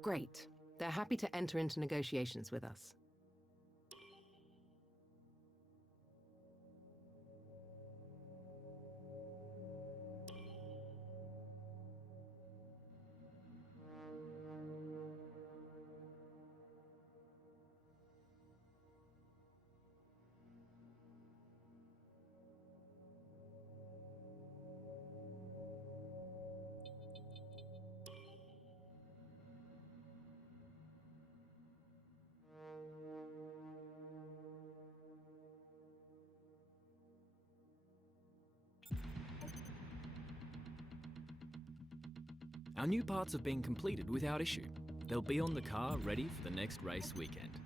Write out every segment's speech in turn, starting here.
Great. They're happy to enter into negotiations with us. Our new parts have been completed without issue. They'll be on the car ready for the next race weekend.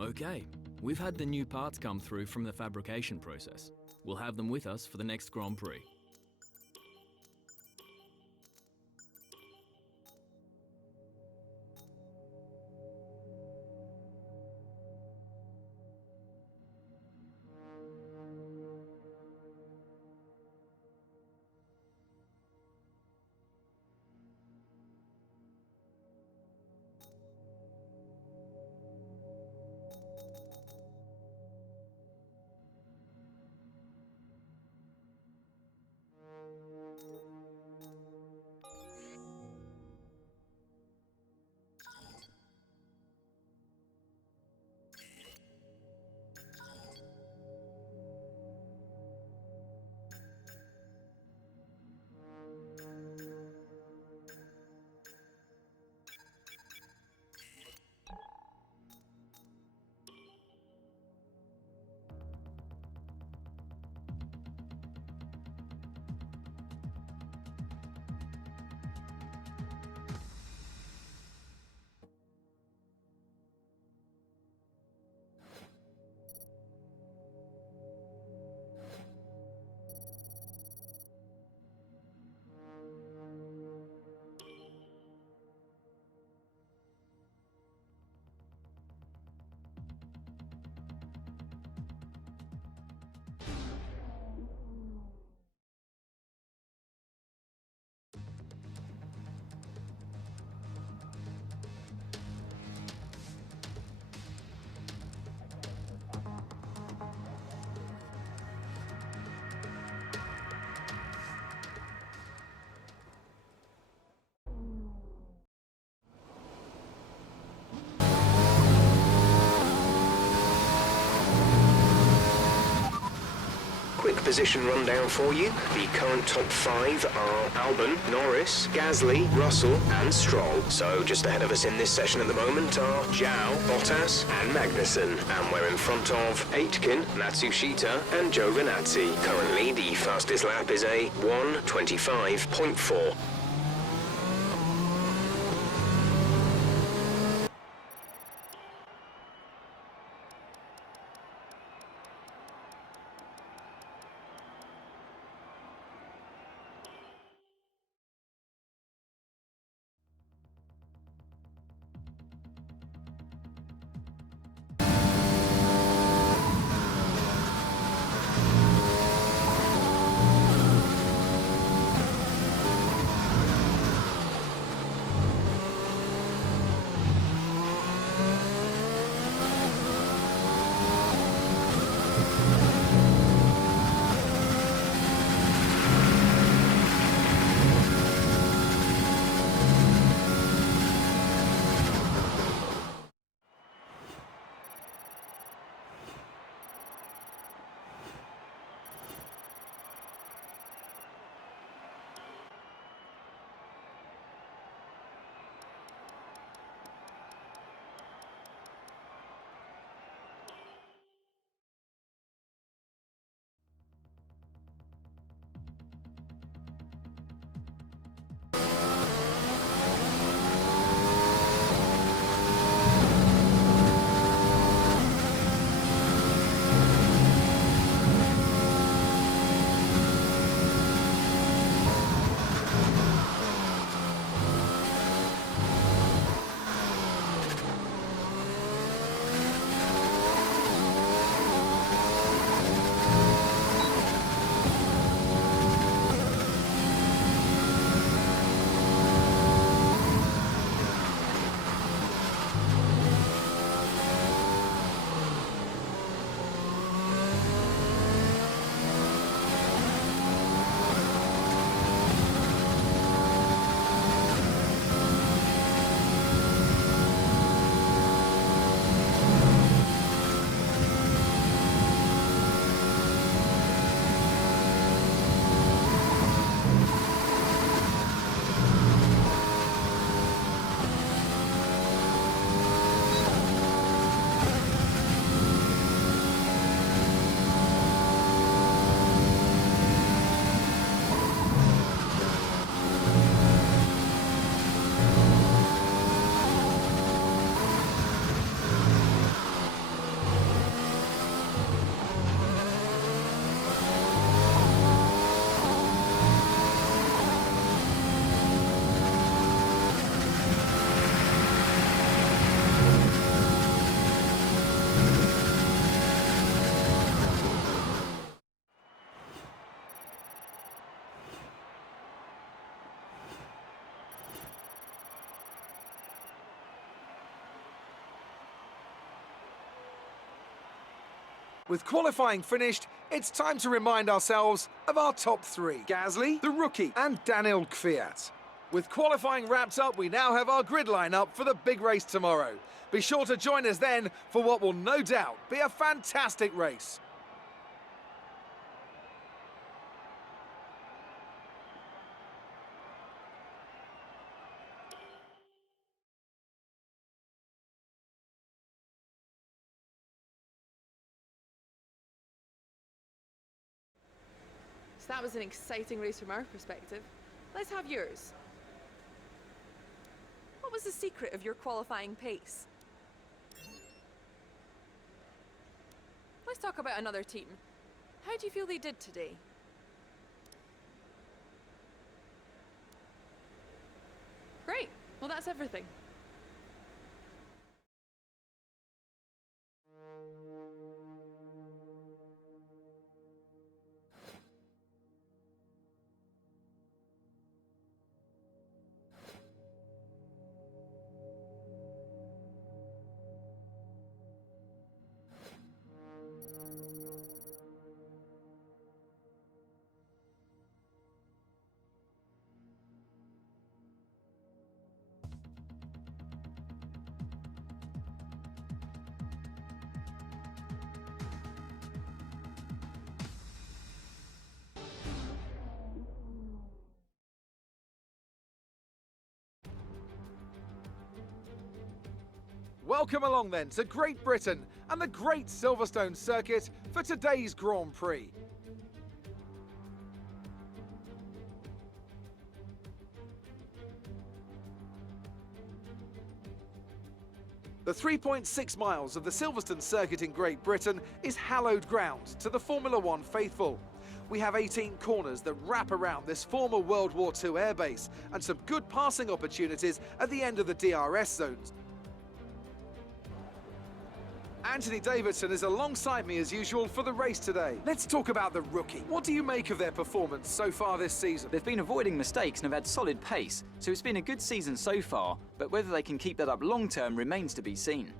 Okay, we've had the new parts come through from the fabrication process. We'll have them with us for the next Grand Prix. Quick position rundown for you. The current top 5 are Albon, Norris, Gasly, Russell and Stroll. So just ahead of us in this session at the moment are Zhao, Bottas and Magnussen. And we're in front of Aitken, Matsushita and Giovinazzi. Currently the fastest lap is a 1:25.4. With qualifying finished, it's time to remind ourselves of our top three. Gasly, the rookie, and Daniel Kvyat. With qualifying wrapped up, we now have our grid lineup for the big race tomorrow. Be sure to join us then for what will no doubt be a fantastic race. So that was an exciting race from our perspective. Let's have yours. What was the secret of your qualifying pace? Let's talk about another team. How do you feel they did today? Great. Well, that's everything. Welcome along then to Great Britain and the great Silverstone circuit for today's Grand Prix. The 3.6 miles of the Silverstone circuit in Great Britain is hallowed ground to the Formula One faithful. We have 18 corners that wrap around this former World War II airbase and some good passing opportunities at the end of the DRS zones. Anthony Davidson is alongside me as usual for the race today. Let's talk about the rookie. What do you make of their performance so far this season? They've been avoiding mistakes and have had solid pace, so it's been a good season so far, but whether they can keep that up long term remains to be seen.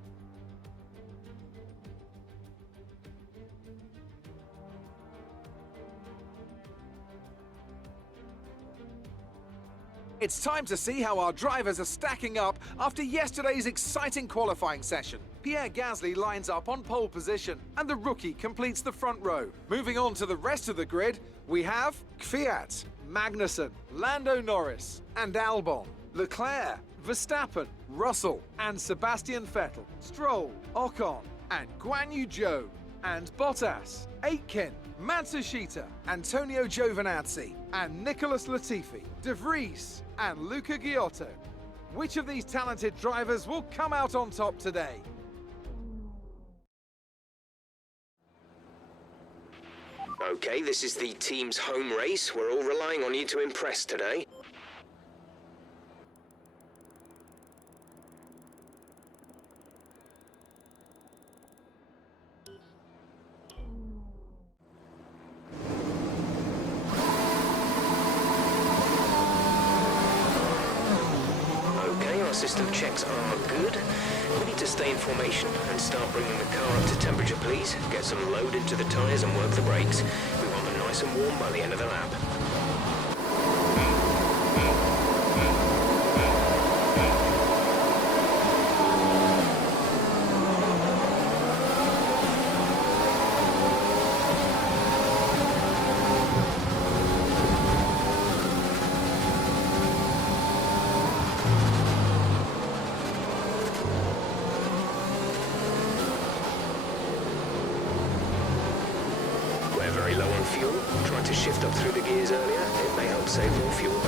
It's time to see how our drivers are stacking up after yesterday's exciting qualifying session. Pierre Gasly lines up on pole position and the rookie completes the front row. Moving on to the rest of the grid, we have Kvyat, Magnussen, Lando Norris and Albon, Leclerc, Verstappen, Russell and Sebastian Vettel, Stroll, Ocon and Guan Yu Zhou and Bottas, Aitken, Matsushita, Antonio Giovinazzi and Nicholas Latifi, De Vries and Luca Giotto. Which of these talented drivers will come out on top today? Okay, this is the team's home race. We're all relying on you to impress today. Okay, our system checks are good. We need to stay in formation and start bringing the car up to temperature, please. Get some load into the tyres and work the brakes. We want them nice and warm by the end of the lap. We're very low on fuel. Tried to shift up through the gears earlier. It may help save more fuel.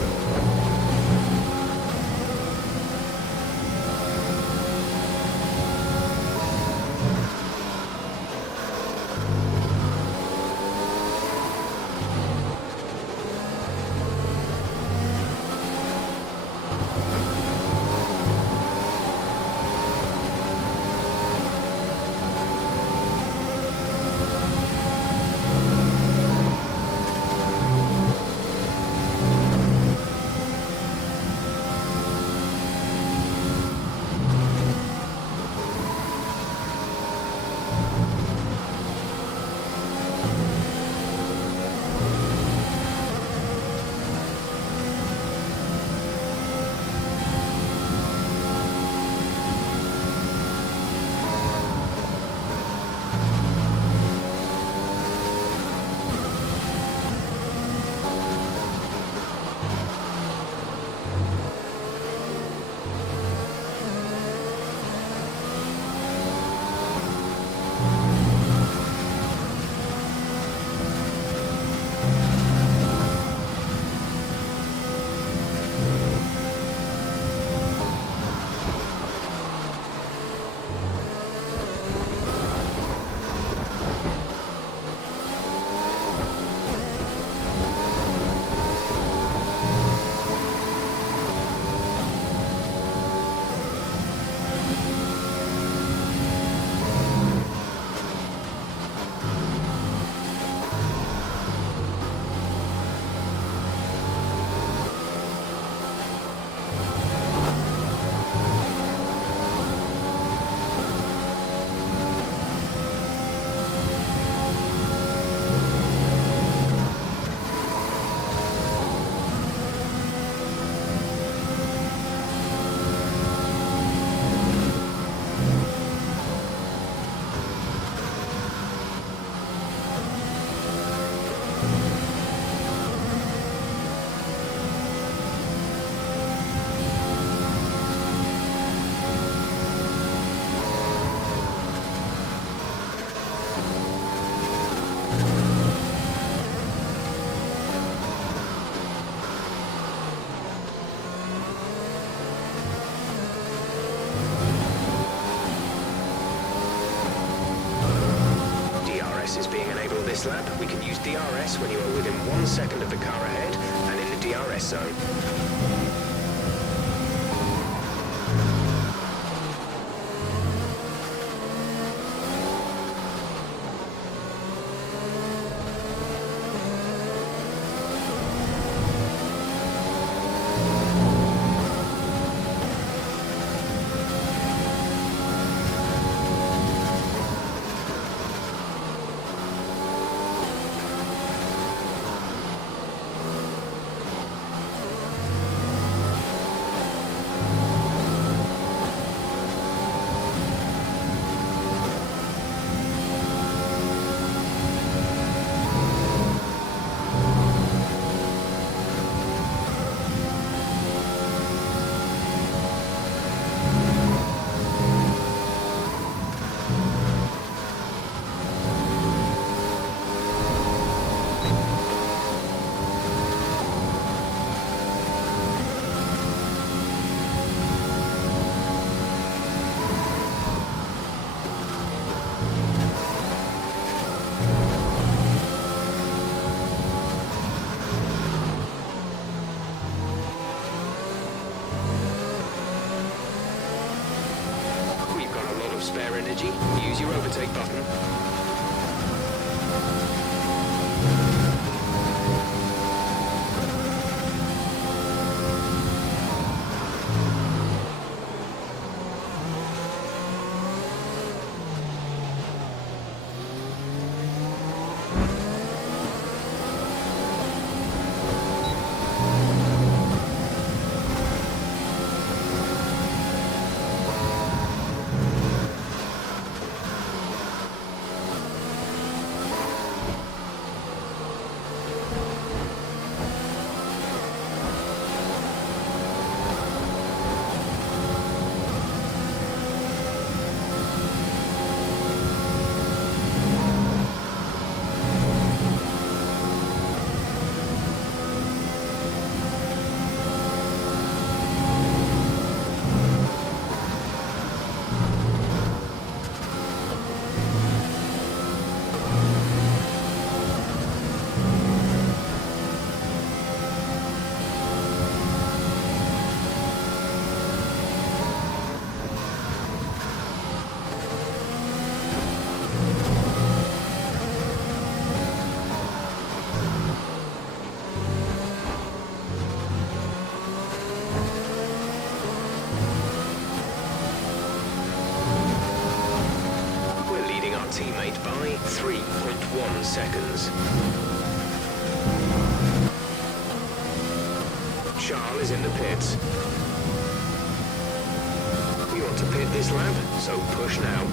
DRS is being enabled this lap. We can use DRS when you are within 1 second of the car ahead and in the DRS zone. Spare energy, use your overtake button. Teammate by 3.1 seconds. Charles is in the pits. We want to pit this lap, so push now.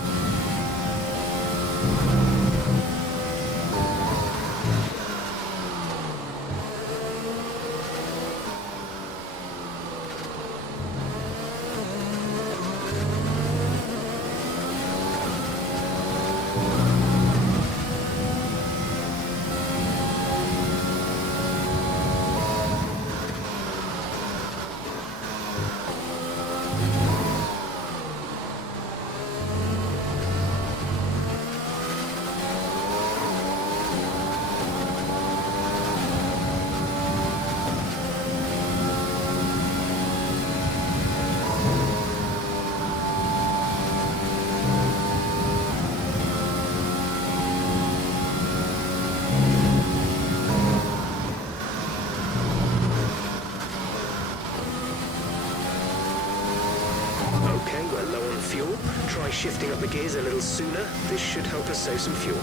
Fuel. Try shifting up the gears a little sooner. This should help us save some fuel.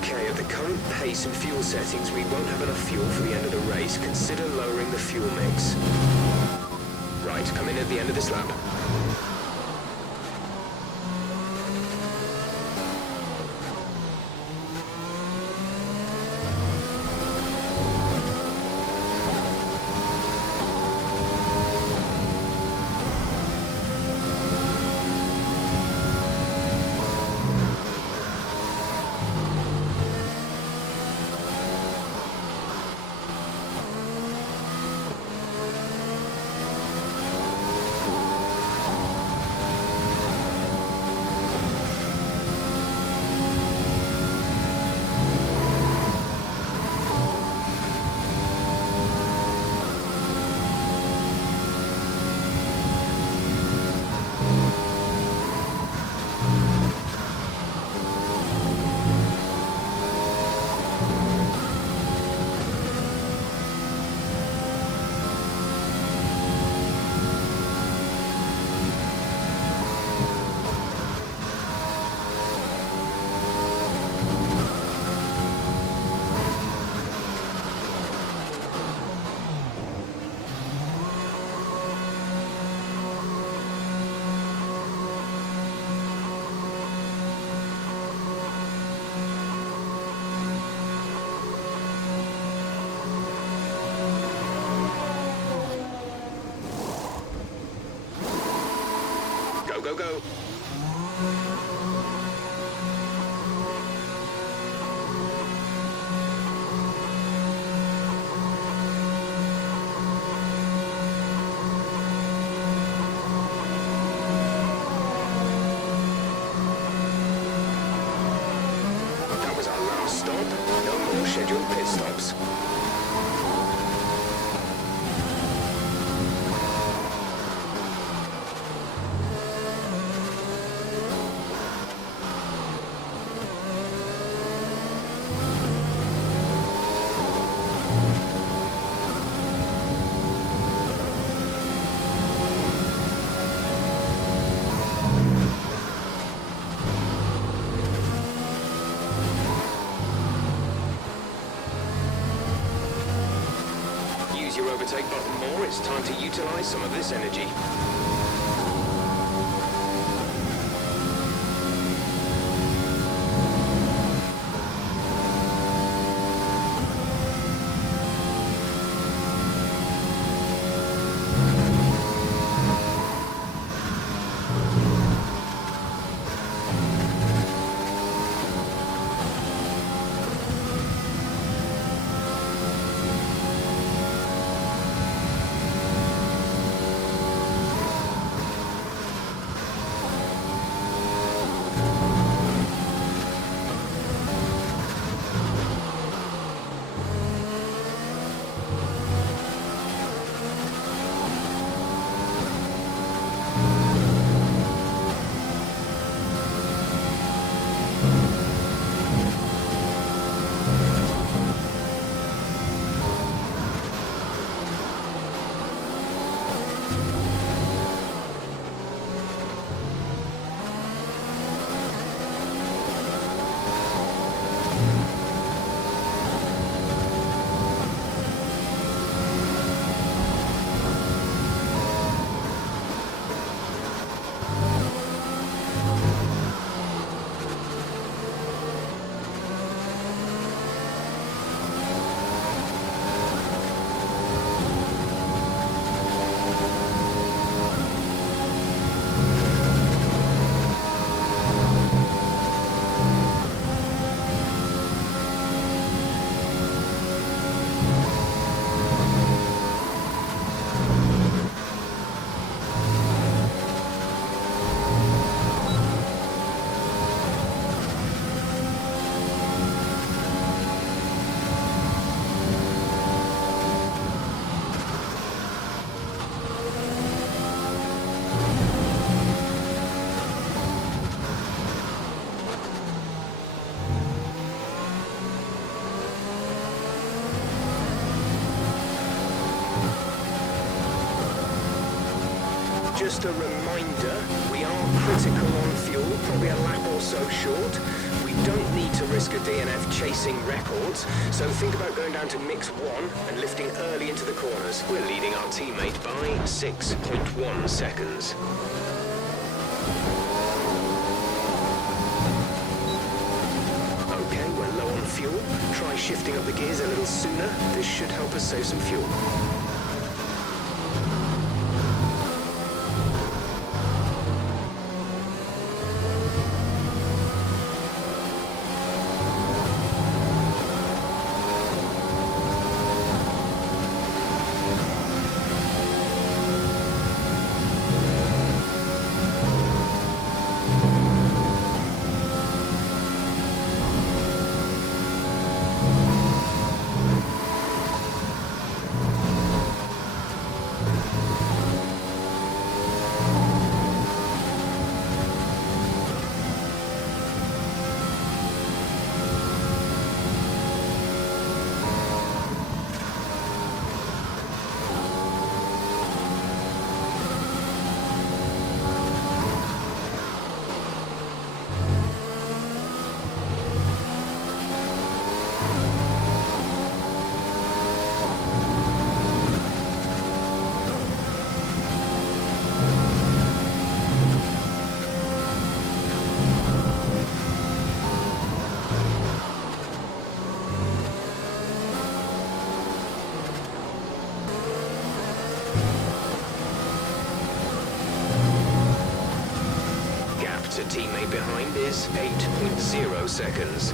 Okay, at the current pace and fuel settings, we won't have enough fuel for the end of the race. Consider lowering the fuel mix. Right, come in at the end of this lap. go, go. That was our last stop. No more scheduled pit stops. Use your overtake button more. It's time to utilize some of this energy. Just a reminder, we are critical on fuel, probably a lap or so short. We don't need to risk a DNF chasing records, so think about going down to mix 1 and lifting early into the corners. We're leading our teammate by 6.1 seconds. Okay, we're low on fuel. Try shifting up the gears a little sooner. This should help us save some fuel. teammate behind is 8.0 seconds.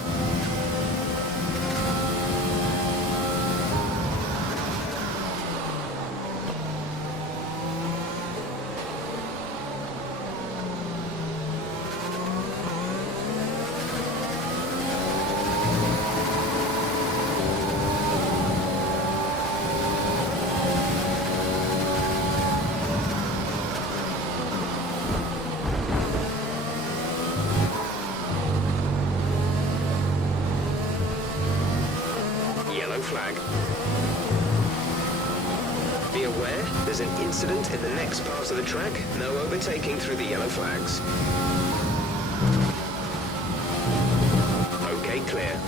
Flag. Be aware, there's an incident in the next part of the track. No overtaking through the yellow flags. Okay, clear.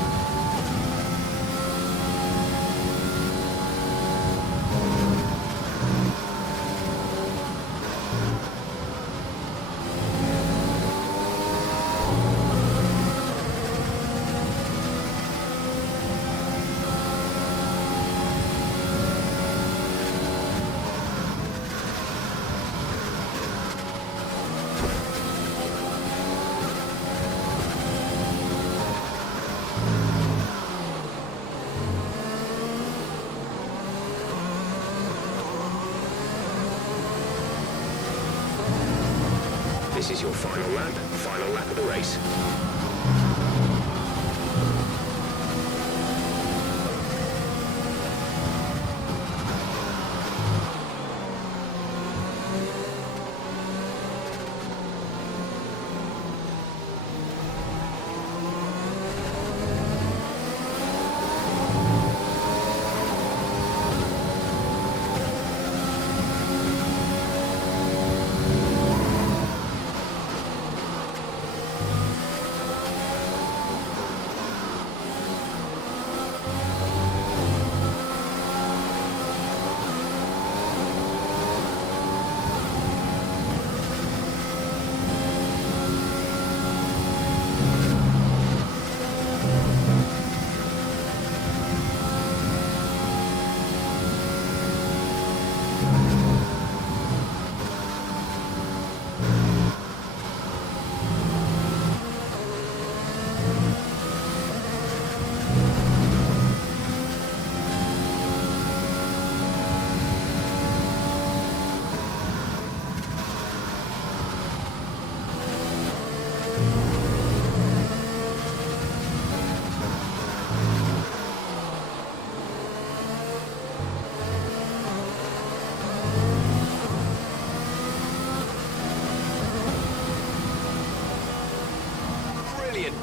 This is your final lap of the race.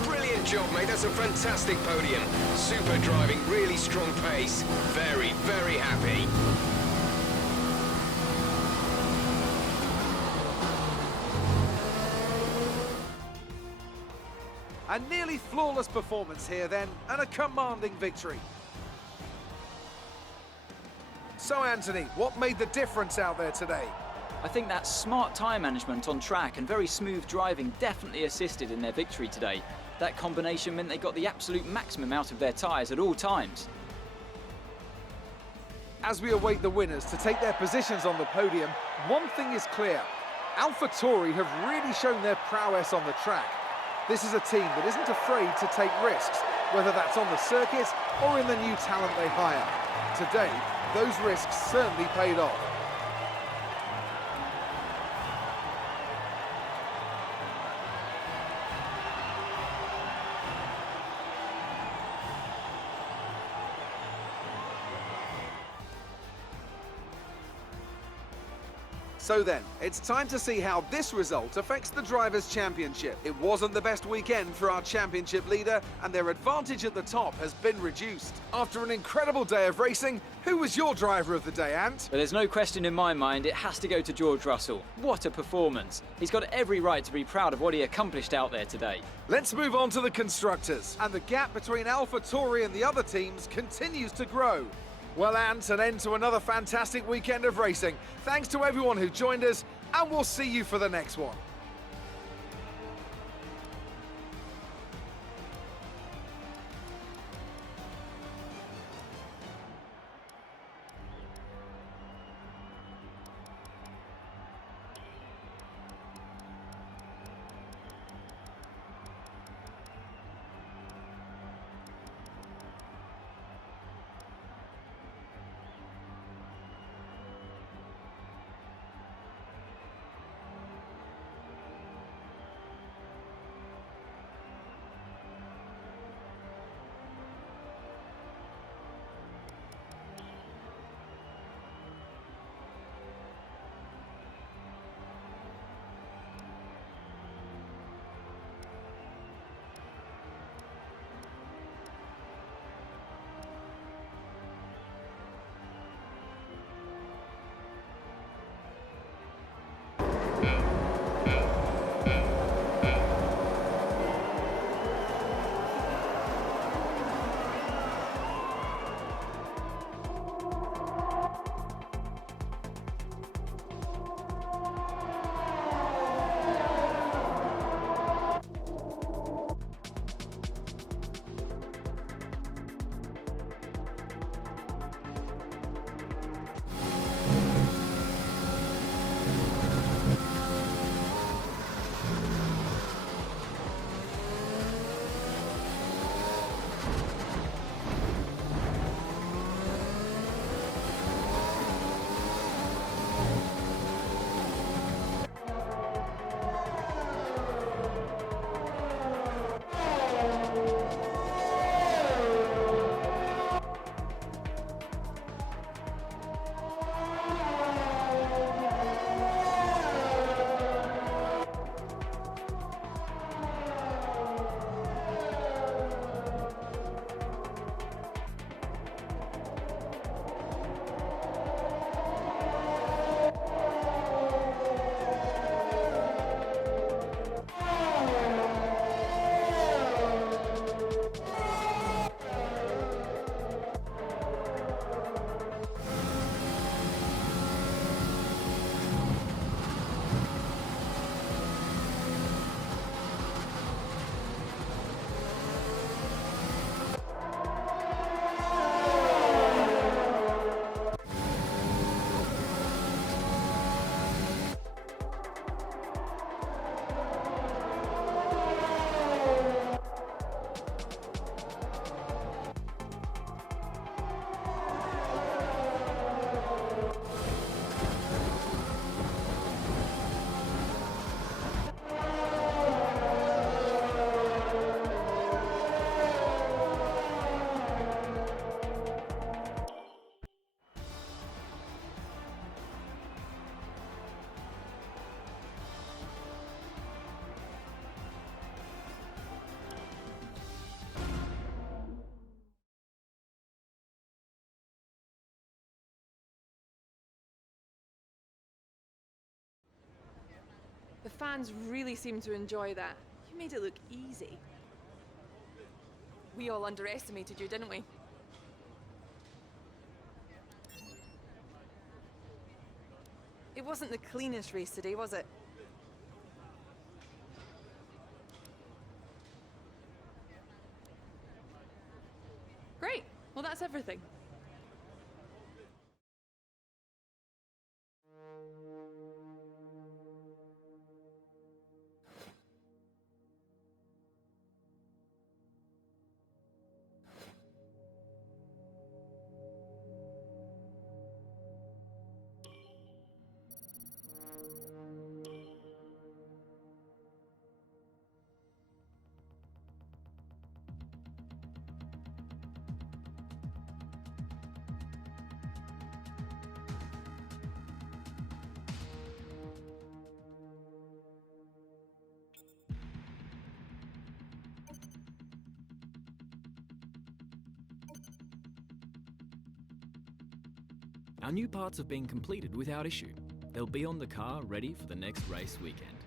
Brilliant job, mate. That's a fantastic podium. Super driving, really strong pace. Very, very happy. A nearly flawless performance here then, and a commanding victory. So Anthony, what made the difference out there today? I think that smart tyre management on track and very smooth driving definitely assisted in their victory today. That combination meant they got the absolute maximum out of their tyres at all times. As we await the winners to take their positions on the podium, one thing is clear. AlphaTauri have really shown their prowess on the track. This is a team that isn't afraid to take risks, whether that's on the circuit or in the new talent they hire. Today, those risks certainly paid off. So then, it's time to see how this result affects the Drivers' Championship. It wasn't the best weekend for our championship leader, and their advantage at the top has been reduced. After an incredible day of racing, who was your driver of the day, Ant? But there's no question in my mind, it has to go to George Russell. What a performance. He's got every right to be proud of what he accomplished out there today. Let's move on to the constructors. And the gap between AlphaTauri and the other teams continues to grow. Well, Ant, an end to another fantastic weekend of racing. Thanks to everyone who joined us, and we'll see you for the next one. fans really seem to enjoy that. You made it look easy. We all underestimated you, didn't we? It wasn't the cleanest race today, was it? Great. Well, that's everything. Our new parts have been completed without issue. They'll be on the car ready for the next race weekend.